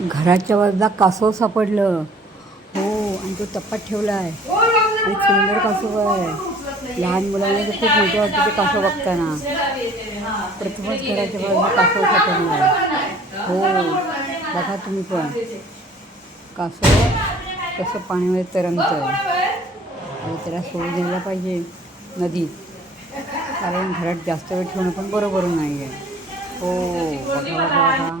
घराच्या वरदा कासव सापडलं. हो आणि तो टप्पात ठेवला आहे खूप सुंदर कासव आहे. लहान मुलांना तर खूप मजा वाटते ते कासव बघताना. प्रथमच घराच्या वरदा कासव सापडला. आहे हो बघा तुम्ही पण. कासव कसं पाण्यामध्ये तरंगतं आहे आणि त्याला सोडून द्यायला पाहिजे नदीत. कारण घरात जास्त वेळ ठेवणं पण बरोबर नाही आहे हो बघा बघा बघा.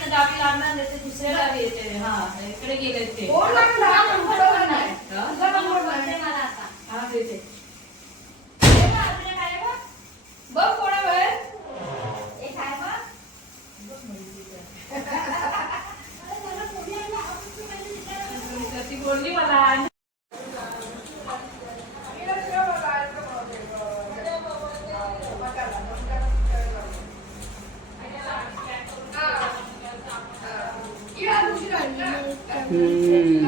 ते गावी लागणार नाही ते दुसऱ्या गावी येते हा इकडे गेले ते. हा? देते बघ कोणा वेळ ती बोलली मला 嗯。